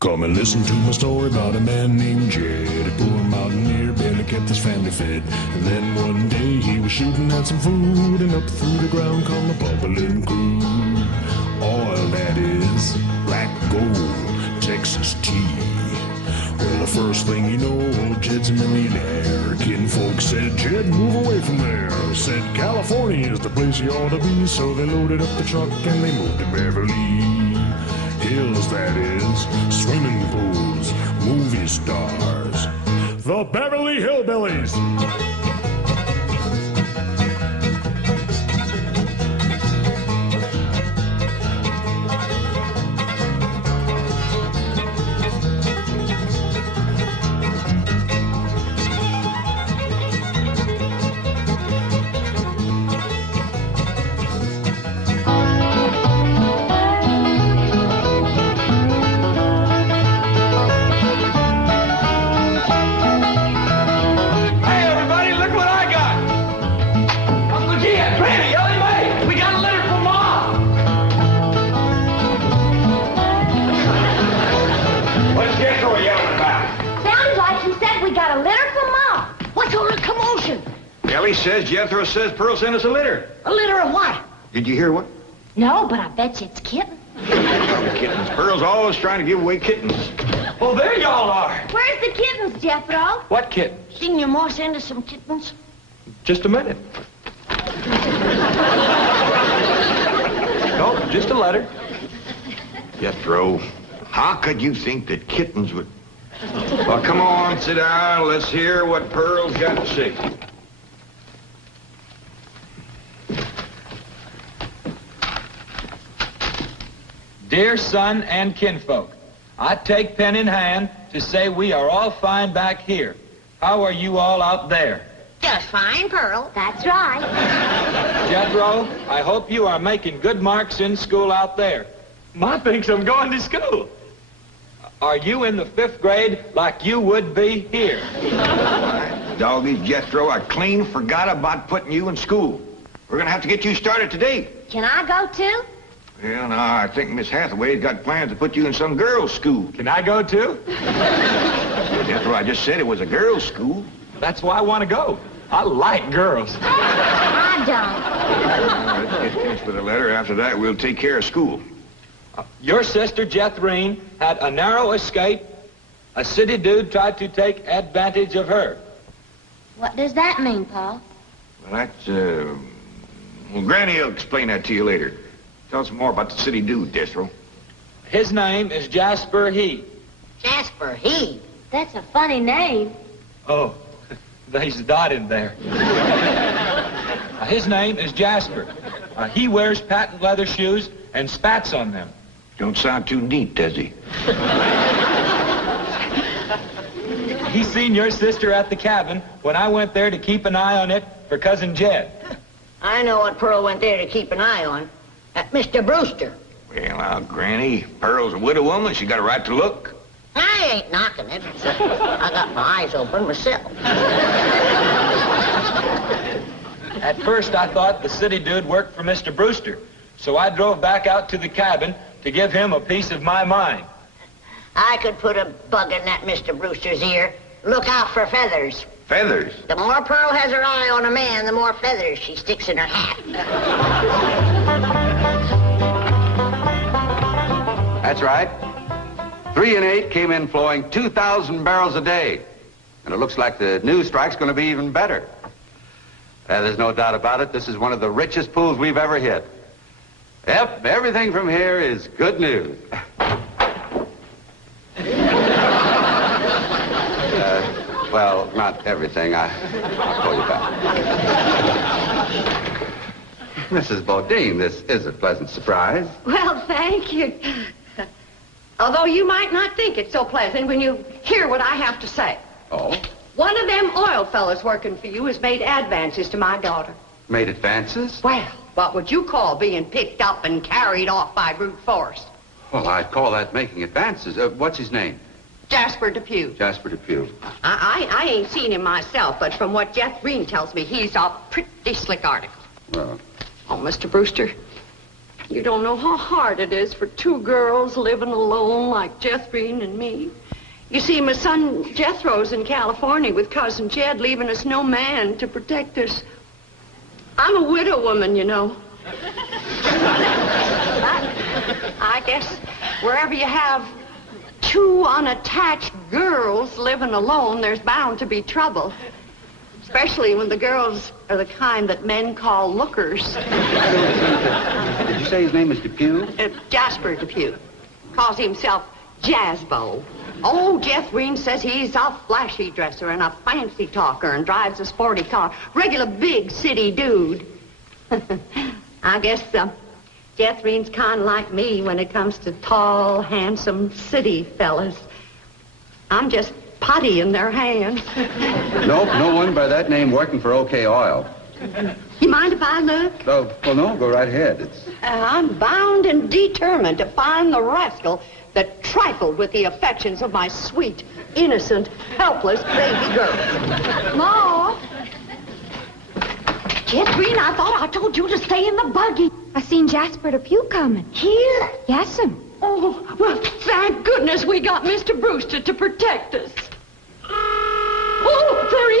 Come and listen to my story about a man named Jed, a poor mountaineer, barely kept his family fed. And then one day he was shooting at some food, and up through the ground come a bubbling crude. Oil, that is, black gold, Texas tea. Well, the first thing you know, old Jed's a millionaire. Kinfolk said, Jed, move away from there. Said, California is the place you ought to be. So they loaded up the truck and they moved to Beverly Hills, that is, swimming pools, movie stars, the Beverly Hillbillies. Jethro says Pearl sent us a litter. A litter of what? Did you hear what? No, but I bet you it's kittens. Kittens. Pearl's always trying to give away kittens. Oh, there y'all are. Where's the kittens, Jethro? What kittens? Didn't your ma send us some kittens? Just a minute. No, just a letter. Jethro, how could you think that kittens would... Well, come on, sit down. Let's hear what Pearl's got to say. Dear son and kinfolk, I take pen in hand to say we are all fine back here. How are you all out there? Just fine, Pearl. That's right. Jethro, I hope you are making good marks in school out there. Ma thinks I'm going to school. Are you in the 5th grade like you would be here? Doggy, Jethro, I clean forgot about putting you in school. We're going to have to get you started today. Can I go too? Well, now, I think Miss Hathaway's got plans to put you in some girls' school. Can I go too? Jethro, I just said it was a girls' school. That's why I want to go. I like girls. I don't. Let's get finished with the letter. After that, we'll take care of school. Your sister, Jethrine, had a narrow escape. A city dude tried to take advantage of her. What does that mean, Paul? Well, that's, well, Granny will explain that to you later. Tell us more about the city dude, Jethro. His name is Jasper Heath. Jasper Heath? That's a funny name. Oh, there's a dot in there. His name is Jasper. He wears patent leather shoes and spats on them. Don't sound too neat, does he? He seen your sister at the cabin when I went there to keep an eye on it for Cousin Jed. I know what Pearl went there to keep an eye on. Mr. Brewster. Well, now, Granny, Pearl's a widow woman. She got a right to look. I ain't knocking it. I got my eyes open myself. At first, I thought the city dude worked for Mr. Brewster, so I drove back out to the cabin to give him a piece of my mind. I could put a bug in that Mr. Brewster's ear. Look out for feathers. Feathers? The more Pearl has her eye on a man, the more feathers she sticks in her hat. That's right. 3 and 8 came in flowing 2,000 barrels a day. And it looks like the new strike's going to be even better. There's no doubt about it. This is one of the richest pools we've ever hit. Yep, everything from here is good news. Well, not everything. I'll call you back. Mrs. Bodine, this is a pleasant surprise. Well, thank you. Although you might not think it's so pleasant when you hear what I have to say. Oh? One of them oil fellas working for you has made advances to my daughter. Made advances? Well, what would you call being picked up and carried off by brute force? Well, I'd call that making advances. What's his name? Jasper Depew. Jasper Depew. I ain't seen him myself, but from what Jeff Green tells me, he's a pretty slick article. Well... Oh, Mr. Brewster, You don't know how hard it is for two girls living alone like Jethrine and me. You see, my son Jethro's in California with Cousin Jed, leaving us no man to protect us. I'm a widow woman, you know. I guess wherever you have two unattached girls living alone, there's bound to be trouble. Especially when the girls are the kind that men call lookers. Did you say his name is Depew? Jasper Depew. Calls himself Jazzbo. Oh, Jethrine says he's a flashy dresser and a fancy talker and drives a sporty car. Regular big city dude. I guess Jethrine's kind of like me when it comes to tall, handsome city fellas. I'm just putty in their hands. Nope, no one by that name working for OK Oil. You mind if I look? Oh, well, no, go right ahead. I'm bound and determined to find the rascal that trifled with the affections of my sweet, innocent, helpless baby girl. Ma! Jethrine, I thought I told you to stay in the buggy. I seen Jasper Depew coming. Here? Yes'm. Oh, well, thank goodness we got Mr. Brewster to protect us. Oh, there he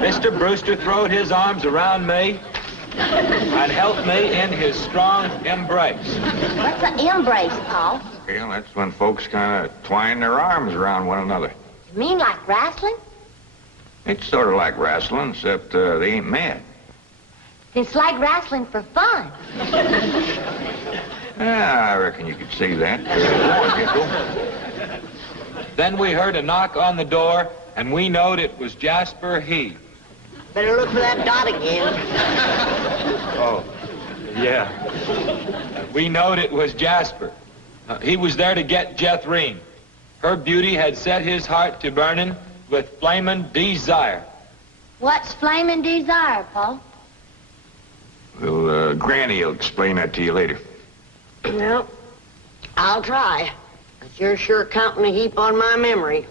Mr. Brewster throwed his arms around me and helped me in his strong embrace. What's an embrace, Paul? Well, that's when folks kind of twine their arms around one another. You mean like wrestling? It's sort of like wrestling, except they ain't mad. It's like wrestling for fun. I reckon you could see that. Then we heard a knock on the door, and we knowed it was Jasper He. Better look for that dot again. Oh, yeah. We knowed it was Jasper. He was there to get Jethrine. Her beauty had set his heart to burning with flaming desire. What's flaming desire, Paul? Well, Granny will explain that to you later. Well, I'll try. But you're sure counting a heap on my memory.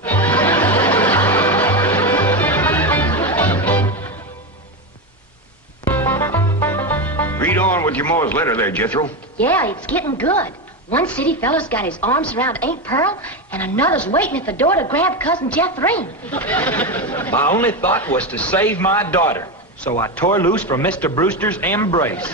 Read on with your Mo's letter there, Jethro. Yeah, it's getting good. One city fella's got his arms around Aunt Pearl, and another's waiting at the door to grab Cousin Jethrine. My only thought was to save my daughter, so I tore loose from Mr. Brewster's embrace.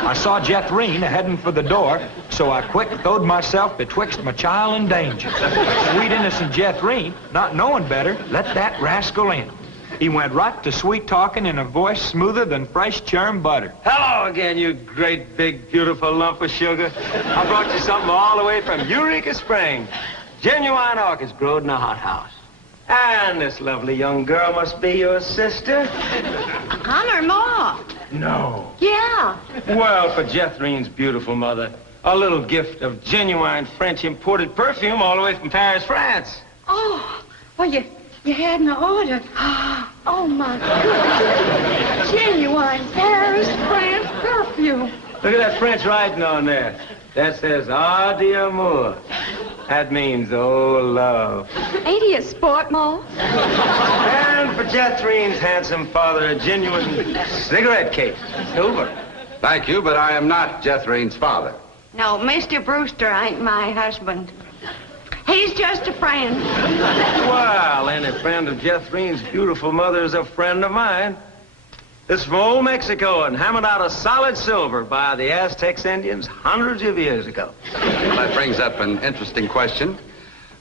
I saw Jethrine heading for the door, so I quick throwed myself betwixt my child and danger. Sweet innocent Jethrine, not knowing better, let that rascal in. He went right to sweet-talking in a voice smoother than fresh churned butter. Hello again, you great, big, beautiful lump of sugar. I brought you something all the way from Eureka Springs. Genuine orchids growed in a hothouse. And this lovely young girl must be your sister. I'm her ma. No. Yeah. Well, for Jethrine's beautiful mother, a little gift of genuine French imported perfume all the way from Paris, France. Oh, well, you had an order. Oh, my goodness. Genuine Paris, France perfume. Look at that French writing on there. That says, "Ah, d'amour." That means, oh, love. Ain't he a sport, Ma? And for Jethrine's handsome father, a genuine cigarette case, silver. Thank you, but I am not Jethrine's father. No, Mr. Brewster ain't my husband. He's just a friend. Well, any friend of Jethrine's beautiful mother is a friend of mine. This is from old Mexico and hammered out of solid silver by the Aztecs Indians hundreds of years ago. Well, that brings up an interesting question.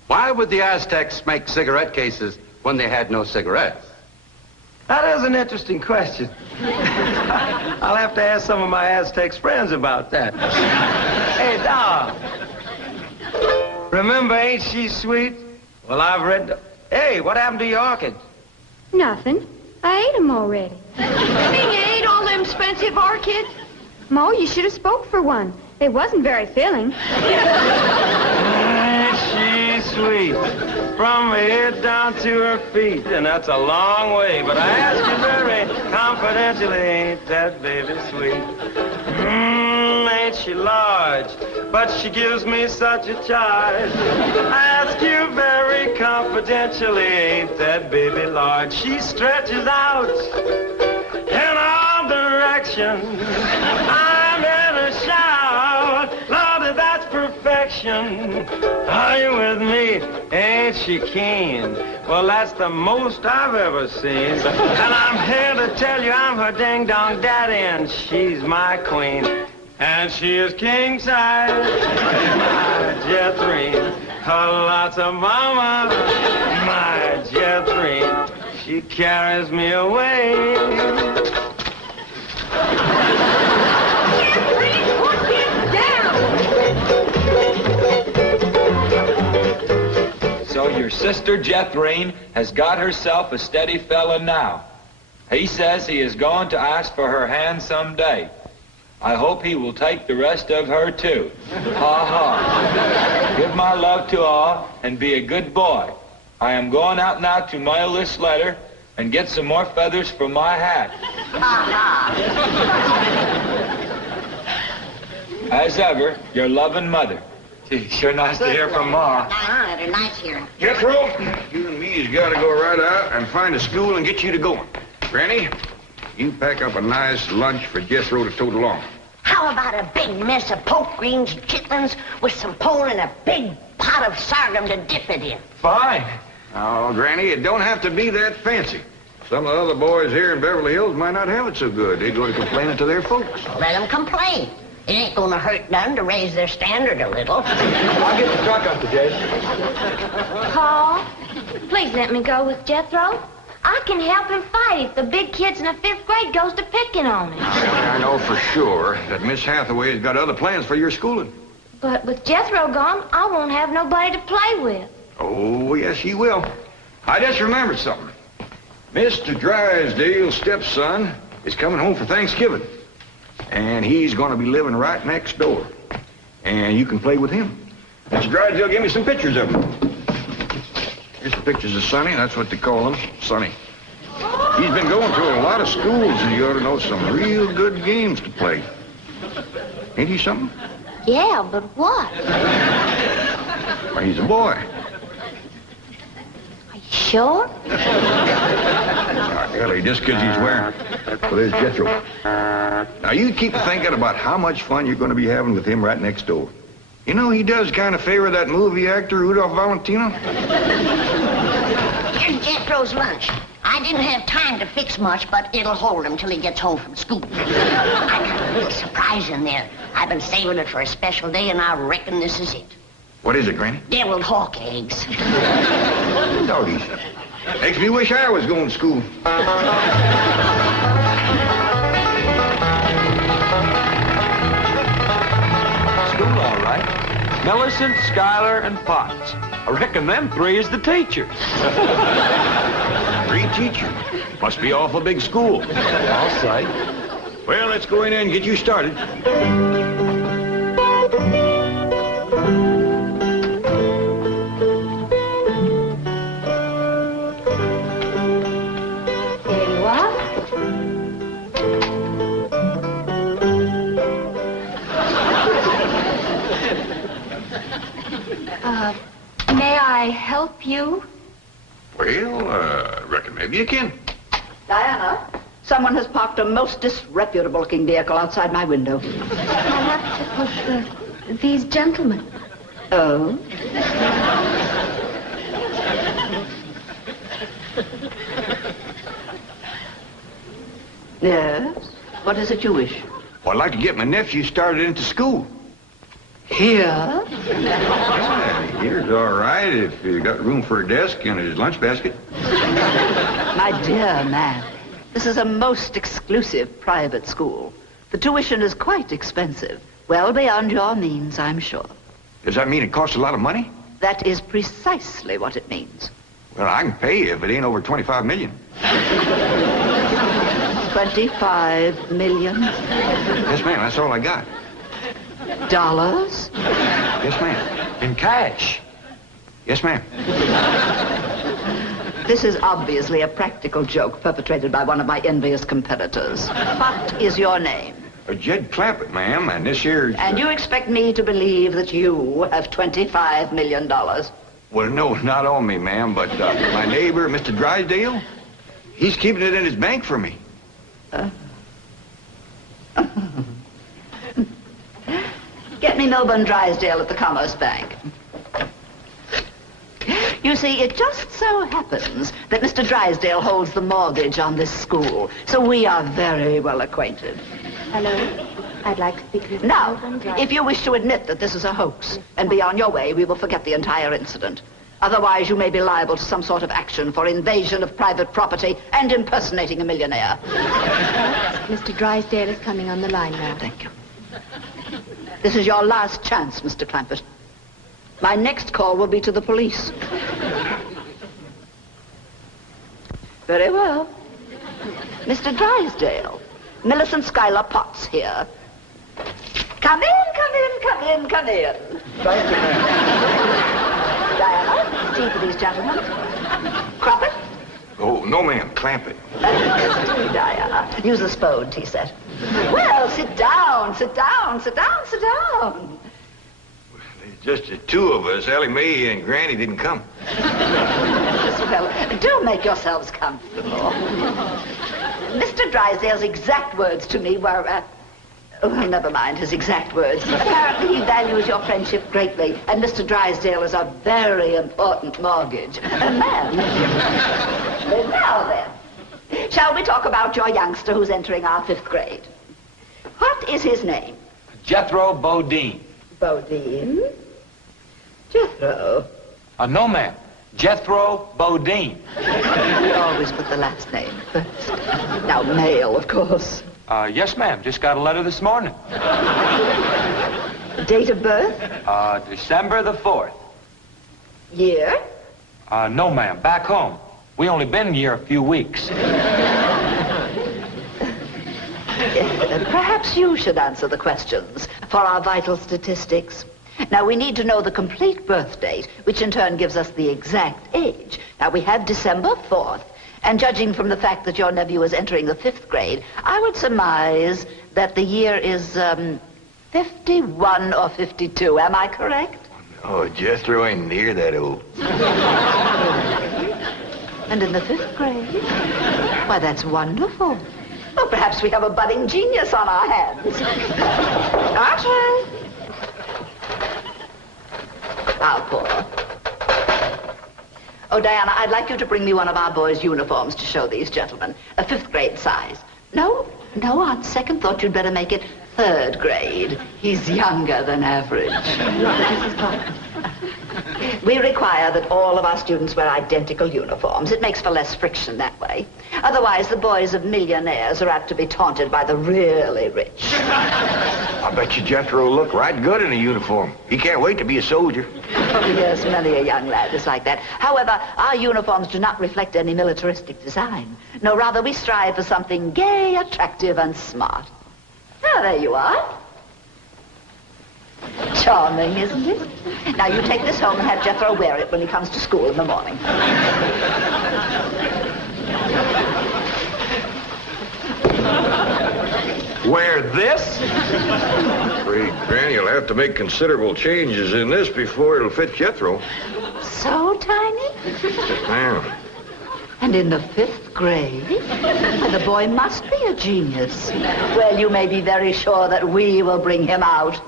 Why would the Aztecs make cigarette cases when they had no cigarettes? That is an interesting question. I'll have to ask some of my Aztecs friends about that. Hey, Doc. Remember Ain't She Sweet? Well, I've read... Hey, what happened to your orchids? Nothing. I ate 'em already. You mean you ate all them expensive orchids? Ma, you should have spoke for one. It wasn't very filling. Ain't she sweet? From her head down to her feet. And that's a long way, but I ask you very confidentially, ain't that baby sweet? ain't she large? But she gives me such a charge. I ask you very confidentially, ain't that baby large? She stretches out in all directions. I'm in a shout. Lordy, that's perfection. Are you with me? Ain't she keen? Well, that's the most I've ever seen. And I'm here to tell you I'm her ding-dong daddy, and she's my queen. And she is king-size, my Jethrine. Lots of mama, my Jethrine. She carries me away. So your sister Jethrine has got herself a steady fella now. He says he is going to ask for her hand someday. I hope he will take the rest of her too. Ha ha. Give my love to all and be a good boy. I am going out now to mail this letter and get some more feathers for my hat. As ever, your loving mother. Gee, sure nice to hear from Ma. They're nice here. Jethro, you and me's got to go right out and find a school and get you to going. Granny, you pack up a nice lunch for Jethro to tote along. How about a big mess of poke greens and chitlins with some pone and a big pot of sorghum to dip it in? Fine. Oh, Granny, it don't have to be that fancy. Some of the other boys here in Beverly Hills might not have it so good. They'd go to complaining to their folks. Let them complain. It ain't gonna hurt none to raise their standard a little. I'll get the truck up to Jay. Paul, please let me go with Jethro. I can help him fight if the big kids in the 5th grade goes to picking on him. I know for sure that Miss Hathaway's got other plans for your schooling. But with Jethro gone, I won't have nobody to play with. Oh, yes, he will. I just remembered something. Mr. Drysdale's stepson is coming home for Thanksgiving. And he's going to be living right next door. And you can play with him. Mr. Drysdale gave me some pictures of him. Here's the pictures of Sonny. That's what they call him, Sonny. He's been going to a lot of schools, and you ought to know some real good games to play. Ain't he something? Yeah, but what? Well, he's a boy. Are you sure? Ellie, just because he's wearing... Well, there's Jethro. Now, you keep thinking about how much fun you're going to be having with him right next door. You know, he does kind of favor that movie actor, Rudolph Valentino. Here's Jethro's lunch. I didn't have time to fix much, but it'll hold him till he gets home from school. I got a little surprise in there. I've been saving it for a special day, and I reckon this is it. What is it, Granny? Deviled hawk eggs. Doggies. Makes me wish I was going to school. School, all right. Millicent, Schuyler, and Potts. I reckon them 3 is the teachers. 3 teachers. Must be awful big school. I'll say. Well, let's go in there and get you started. There you are. May I help you? Well, reckon maybe you can. Diana, someone has parked a most disreputable-looking vehicle outside my window. That was these gentlemen. Oh? Yes? What is it you wish? Well, I'd like to get my nephew started into school. Here? Yeah, here's all right if you got room for a desk and his lunch basket. My dear man, this is a most exclusive private school. The tuition is quite expensive. Well beyond your means, I'm sure. Does that mean it costs a lot of money? That is precisely what it means. Well, I can pay you if it ain't over 25 million. 25 million? Yes, ma'am, that's all I got. Dollars? Yes, ma'am. In cash. Yes, ma'am. This is obviously a practical joke perpetrated by one of my envious competitors. What is your name? Jed Clampett, ma'am, and this here's... And you expect me to believe that you have $25 million? Well, no, not on me, ma'am, but my neighbor, Mr. Drysdale, he's keeping it in his bank for me. Get me Milburn Drysdale at the Commerce Bank. You see, it just so happens that Mr. Drysdale holds the mortgage on this school, so we are very well acquainted. Hello? I'd like to speak with Now, Milburn Drysdale. if you wish to admit that this is a hoax and be on your way, we will forget the entire incident. Otherwise, you may be liable to some sort of action for invasion of private property and impersonating a millionaire. Mr. Drysdale is coming on the line now. Thank you. This is your last chance, Mr. Clampett. My next call will be to the police. Very well. Mr. Drysdale, Millicent Schuyler-Potts here. Come in, come in, come in, come in. Thank you, ma'am. Diana, tea for these gentlemen. Croppett? Oh, no, ma'am, Clampett. Diana, use the Spode tea set. Well, sit down, sit down, sit down, sit down. Just the two of us. Ellie Mae and Granny didn't come. Well, do make yourselves comfortable. Mr. Drysdale's exact words to me were, well, never mind his exact words. Apparently he values your friendship greatly, and Mr. Drysdale is a very important mortgage. Ma'am. Now then, shall we talk about your youngster who's entering our 5th grade? What is his name? Jethro Bodine. Bodine? Jethro. No, ma'am. Jethro Bodine. We always put the last name first. Now, male, of course. Yes, ma'am. Just got a letter this morning. Date of birth? December the 4th. Year? No, ma'am. Back home. We only been here a few weeks. Perhaps you should answer the questions for our vital statistics. Now, we need to know the complete birth date, which in turn gives us the exact age. Now, we have December 4th, and judging from the fact that your nephew is entering the 5th grade, I would surmise that the year is 51 or 52. Am I correct? Oh, Jethro ain't near that old. And in the 5th grade? Why, that's wonderful. Well, perhaps we have a budding genius on our hands. Archie! I'll pour. Oh, Diana, I'd like you to bring me one of our boys' uniforms to show these gentlemen. A 5th grade size. No, on second thought, you'd better make it 3rd grade. He's younger than average. We require that all of our students wear identical uniforms. It makes for less friction that way. Otherwise, the boys of millionaires are apt to be taunted by the really rich. I bet you Jethro will look right good in a uniform. He can't wait to be a soldier. Oh, yes, many a young lad is like that. However, our uniforms do not reflect any militaristic design. No, rather, we strive for something gay, attractive, and smart. Ah, there you are. Charming, isn't it? Now, you take this home and have Jethro wear it when he comes to school in the morning. Wear this? Afraid Granny will have to make considerable changes in this before it'll fit Jethro. So tiny? Yes, ma'am. And in the 5th grade? The boy must be a genius. Well, you may be very sure that we will bring him out.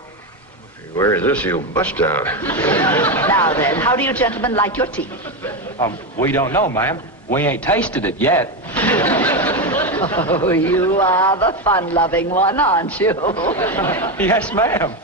If he wears this, he'll bust out. Now then, how do you gentlemen like your tea? We don't know, ma'am. We ain't tasted it yet. Oh, you are the fun-loving one, aren't you? Yes, ma'am.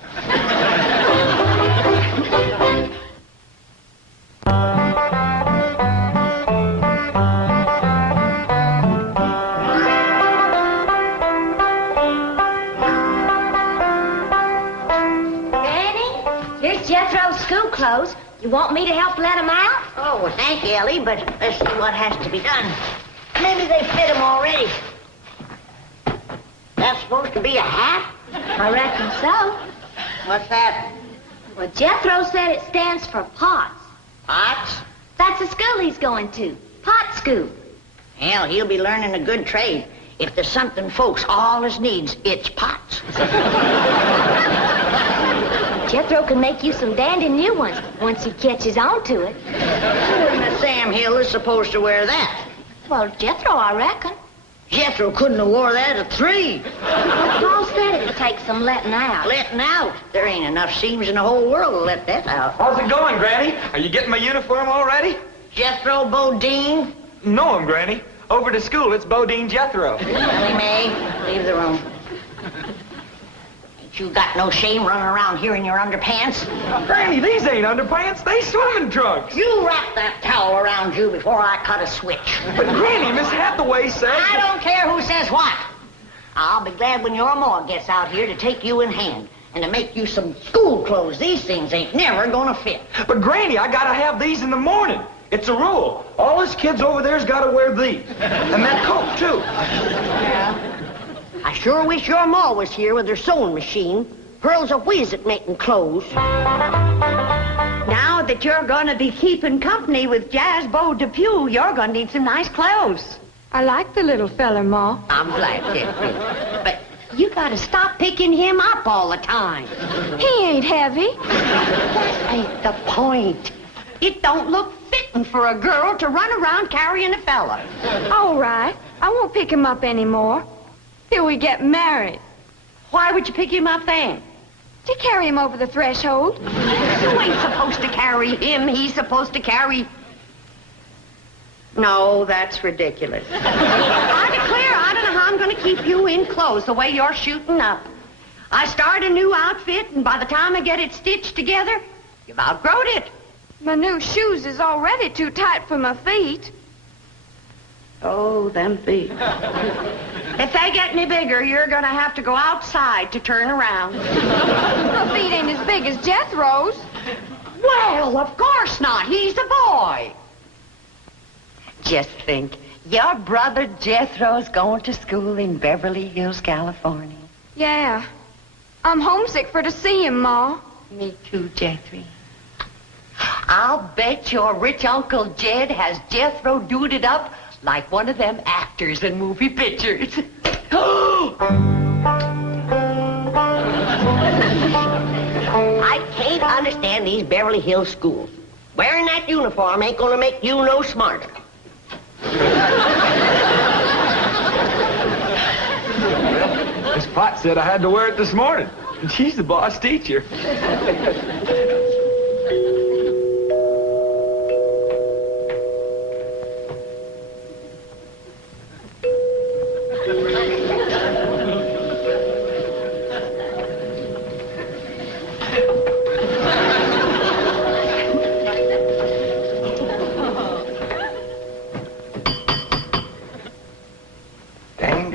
Jethro's school clothes. You want me to help let him out? Oh, well, thank you, Ellie, but let's see what has to be done. Maybe they fit him already. That's supposed to be a hat? I reckon so. What's that? Well, Jethro said it stands for Potts. Potts? That's the school he's going to. Pot school. Hell, he'll be learning a good trade. If there's something folks always needs, it's pots. Jethro can make you some dandy new ones once he catches on to it. Now, Sam Hill is supposed to wear that. Well, Jethro, I reckon. Jethro couldn't have wore that at 3. Paul said it'd take some letting out. Letting out? There ain't enough seams in the whole world to let that out. How's it going, Granny? Are you getting my uniform already? Jethro Bodine? No, Granny. Over to school, it's Bodine Jethro. Ellie Mae, leave the room. Ain't you got no shame running around here in your underpants? Granny, these ain't underpants. They swimming trunks. You wrap that towel around you before I cut a switch. But Granny, Miss Hathaway says... I don't care who says what. I'll be glad when your ma gets out here to take you in hand and to make you some school clothes. These things ain't never gonna fit. But Granny, I gotta have these in the morning. It's a rule. All us kids over there's gotta wear these. And that coat, too. Yeah. I sure wish your ma was here with her sewing machine. Pearl's a whiz at making clothes. Now that you're going to be keeping company with Jazzbo Depew, you're going to need some nice clothes. I like the little fella, Ma. I'm glad, Jeffrey. But you got to stop picking him up all the time. He ain't heavy. That ain't the point. It don't look fitting for a girl to run around carrying a fella. All right. I won't pick him up anymore. Till we get married. Why would you pick him up then? To carry him over the threshold. You ain't supposed to carry him. He's supposed to carry... No, that's ridiculous. I declare, I don't know how I'm going to keep you in clothes the way you're shooting up. I start a new outfit, and by the time I get it stitched together, you've outgrown it. My new shoes is already too tight for my feet. Oh, them feet. If they get any bigger, you're going to have to go outside to turn around. My feet ain't as big as Jethro's. Well, of course not. He's a boy. Just think, your brother Jethro's going to school in Beverly Hills, California. Yeah. I'm homesick for to see him, Ma. Me too, Jethro. I'll bet your rich Uncle Jed has Jethro duded up like one of them actors in movie pictures. I can't understand these Beverly Hills schools. Wearing that uniform ain't gonna make you no smarter. Miss Potts said I had to wear it this morning. And she's the boss teacher.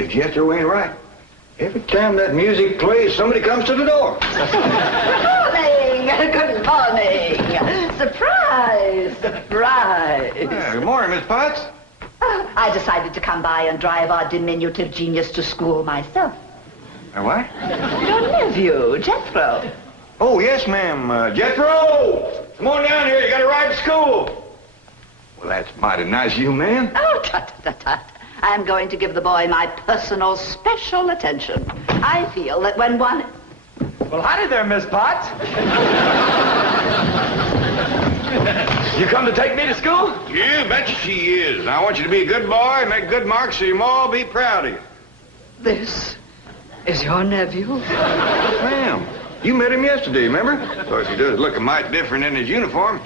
Jethro ain't right. Every time that music plays, somebody comes to the door. Good morning. Surprise. Yeah, good morning, Miss Potts. I decided to come by and drive our diminutive genius to school myself. What? Your nephew, Jethro. Oh, yes, ma'am. Jethro! Come on down here. You got to ride to school. Well, that's mighty nice of you, ma'am. Oh, tut. I'm going to give the boy my personal special attention. I feel that when one... Well, howdy there, Miss Potts. You come to take me to school? Yeah, betcha she is. I want you to be a good boy, make good marks so your ma will be proud of you. This is your nephew? Ma'am, you met him yesterday, remember? Of course, he does look a mite different in his uniform.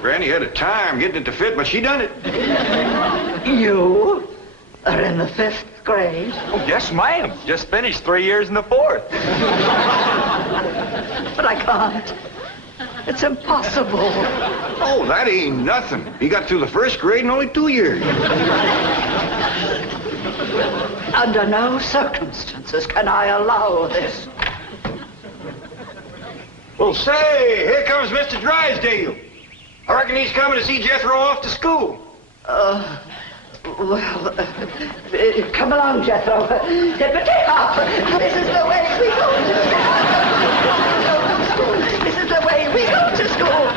Granny had a time getting it to fit, but she done it. You are in the 5th grade? Oh, yes, ma'am. Just finished 3 years in the 4th. But I can't. It's impossible. Oh, that ain't nothing. He got through the 1st grade in only 2 years. Under no circumstances can I allow this. Well, say, here comes Mr. Drysdale. I reckon he's coming to see Jethro off to school. Come along, Jethro. Get up. This is the way we go to school. This is the way We go to school.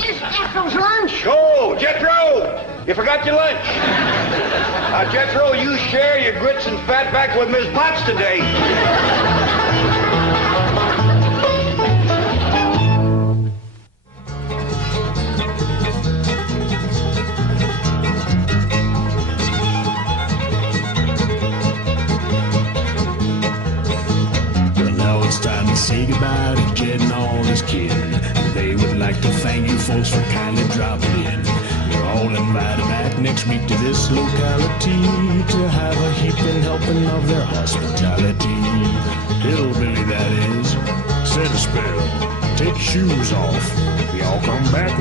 Here's Jethro's lunch. Oh, Jethro! You forgot your lunch. Jethro, you share your grits and fat back with Miss Potts today. It's time to say goodbye to Jed and all his kin. They would like to thank you folks for kindly dropping in. You're all invited back next week to this locality to have a heaping helping of their hospitality. Hillbilly, that is. Set a spell. Take your shoes off. Y'all come back